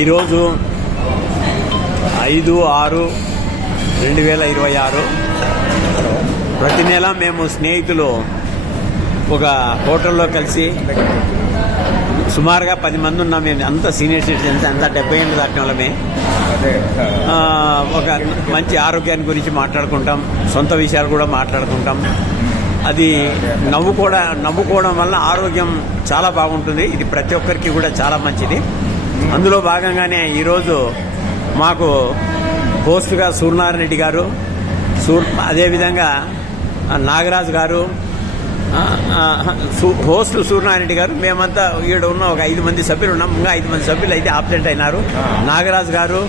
ఈరోజు 5/6/2026 ప్రతి నెల మేము స్నేహితులు ఒక హోటల్లో కలిసి సుమారుగా 10 మంది ఉన్నాం. మేము అంతా సీనియర్ సిటిజన్స్, అంతా 70 ఏళ్ళు దాటిన వాళ్ళమే. ఒక మంచి ఆరోగ్యాన్ని గురించి మాట్లాడుకుంటాం, సొంత విషయాలు కూడా మాట్లాడుకుంటాం. అది నవ్వుకోవడం వల్ల ఆరోగ్యం చాలా బాగుంటుంది. ఇది ప్రతి ఒక్కరికి కూడా చాలా మంచిది. అందులో భాగంగానే ఈరోజు మాకు హోస్ట్గా సూర్యనారాయణ రెడ్డి గారు, అదేవిధంగా నాగరాజు గారు, హోస్ట్ సూర్యనారాయణ రెడ్డి గారు, మేమంతా ఈడ ఉన్న ఒక 5 మంది సభ్యులు ఉన్నాం. ఇంకా 5 మంది సభ్యులు అయితే ఆబ్సెంట్ అయినారు. నాగరాజు గారు,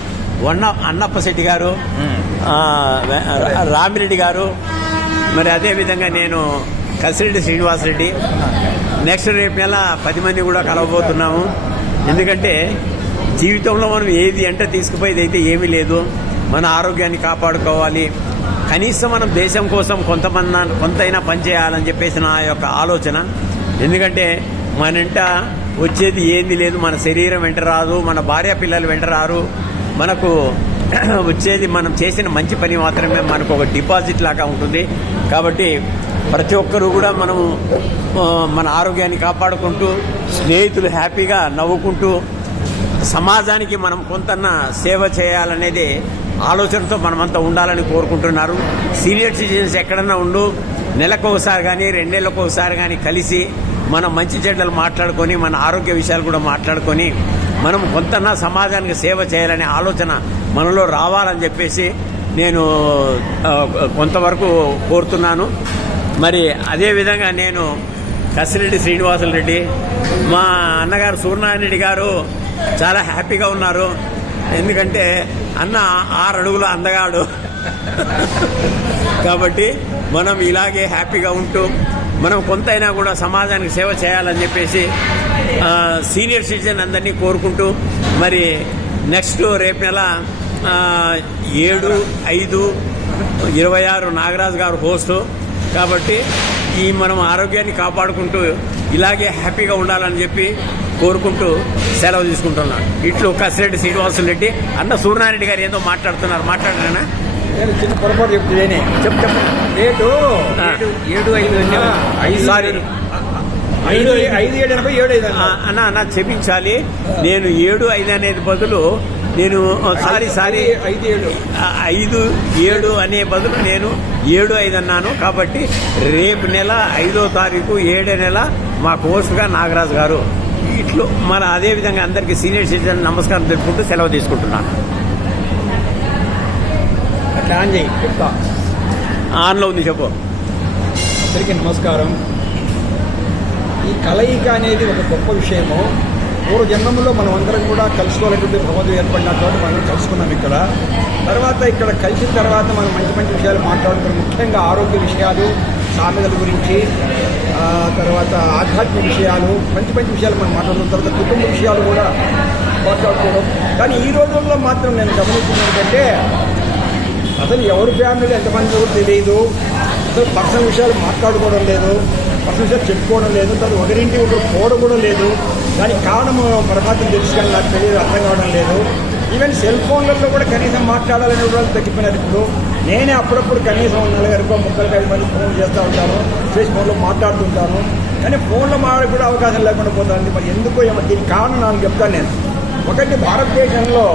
అన్నప్ప శెట్టి గారు, రామిరెడ్డి గారు, మరి అదేవిధంగా నేను కసిరెడ్డి శ్రీనివాసరెడ్డి. నెక్స్ట్ రేపు నెల 10 మంది కూడా కలవబోతున్నాము. ఎందుకంటే జీవితంలో మనం ఏది అంటే తీసుకుపోయేది అయితే ఏమీ లేదు. మన ఆరోగ్యాన్ని కాపాడుకోవాలి. కనీసం మనం దేశం కోసం కొంతైనా పనిచేయాలని చెప్పేసి నా యొక్క ఆలోచన. ఎందుకంటే మన ఇంట వచ్చేది ఏంది లేదు, మన శరీరం వెంట రాదు, మన భార్య పిల్లలు వెంట రారు. మనకు వచ్చేది మనం చేసిన మంచి పని మాత్రమే మనకు ఒక డిపాజిట్ లాగా ఉంటుంది. కాబట్టి ప్రతి ఒక్కరూ కూడా మనము మన ఆరోగ్యాన్ని కాపాడుకుంటూ, స్నేహితులు హ్యాపీగా నవ్వుకుంటూ, సమాజానికి మనం కొంతన్నా సేవ చేయాలనేది ఆలోచనతో మనమంతా ఉండాలని కోరుకుంటున్నారు. సీనియర్ సిటిజన్స్ ఎక్కడన్నా నెలకు ఒకసారి కానీ 2 నెలలకు ఒకసారి కానీ కలిసి మనం మంచి చెడ్డలు మాట్లాడుకొని, మన ఆరోగ్య విషయాలు కూడా మాట్లాడుకొని, మనం కొంతన్నా సమాజానికి సేవ చేయాలనే ఆలోచన మనలో రావాలని చెప్పేసి నేను కొంతవరకు కోరుతున్నాను. మరి అదేవిధంగా నేను కసిరెడ్డి శ్రీనివాసులు రెడ్డి, మా అన్నగారు సూర్యనారాయణ రెడ్డి గారు చాలా హ్యాపీగా ఉన్నారు. ఎందుకంటే అన్న 6 అడుగుల అందగాడు. కాబట్టి మనం ఇలాగే హ్యాపీగా ఉంటూ మనం కొంతైనా కూడా సమాజానికి సేవ చేయాలని చెప్పేసి సీనియర్ సిటిజన్ అందరినీ కోరుకుంటూ, మరి నెక్స్ట్ రేపు నెల 7/5/26 నాగరాజు గారు హోస్ట్. కాబట్టి మనం ఆరోగ్యాన్ని కాపాడుకుంటూ ఇలాగే హ్యాపీగా ఉండాలని చెప్పి కోరుకుంటూ సెలవు తీసుకుంటున్నాను. ఇట్లు కసిరెడ్డి శ్రీనివాసులు రెడ్డి. అన్న సూర్యనారాయణ రెడ్డి గారు ఏదో మాట్లాడుతున్నారు, మాట్లాడరేనా? నేను చిన్న పొరపాటు చెప్తేనే చెప్పు. రేటు 7/5/87 అన్న క్షమించాలి, నేను 7/5 అనేది బదులు నేను 5/7 అనే బదులు నేను 7/5 అన్నాను. కాబట్టి రేపు నెల 5వ తారీఖు 7వ నెల మా కోర్సుగా నాగరాజు గారు. ఇట్లు మన అదేవిధంగా అందరికీ సీనియర్ సిటిజన్ నమస్కారం తెలుపుకుంటూ సెలవు తీసుకుంటున్నాను. అట్లా ఆన్ చేయి, చెప్తా. ఆన్లో ఉంది, చెప్పు. అందరికీ నమస్కారం. ఈ కలయిక అనేది ఒక గొప్ప విషయము. పూర్వజన్మంలో మనం అందరం కూడా కలుసుకోవాలనేటువంటి ప్రమాదం ఏర్పడినటువంటి మనం కలుసుకున్నాం ఇక్కడ. తర్వాత ఇక్కడ కలిసిన తర్వాత మనం మంచి మంచి విషయాలు మాట్లాడుకున్నాం. ముఖ్యంగా ఆరోగ్య విషయాలు, సామెతల గురించి, తర్వాత ఆధ్యాత్మిక విషయాలు, మంచి మంచి విషయాలు మనం మాట్లాడుకున్న తర్వాత కుటుంబ విషయాలు కూడా మాట్లాడుకోవడం. కానీ ఈ రోజుల్లో మాత్రం నేను గమనించింది ఏంటంటే అసలు ఎవరి ఫ్యామిలీలో ఎంతమంది కూడా తెలియదు. అసలు పర్సనల్ విషయాలు మాట్లాడుకోవడం లేదు, పర్సనల్ విషయాలు చెప్పుకోవడం లేదు, తర్వాత ఒకరింటి ఒకరు పోవడం కూడా లేదు. దానికి కారణం ప్రకాశం తెలుసు కానీ నాకు తెలియదు, అర్థం కావడం లేదు. ఈవెన్ సెల్ ఫోన్లలో కూడా కనీసం మాట్లాడాలనే వాళ్ళు తగ్గిపోయినారు. ఇప్పుడు నేనే అప్పుడప్పుడు కనీసం 4 ముక్కలు 5 మంది ఫోన్ చేస్తూ ఉంటాను, స్పేస్ ఫోన్లో మాట్లాడుతుంటాను. కానీ ఫోన్లో మాట్లాడే కూడా అవకాశం లేకుండా పోతుంది. మరి ఎందుకో ఏమో దీనికి కారణం నాకు చెప్తాను నేను. ఒకటి, భారతదేశంలో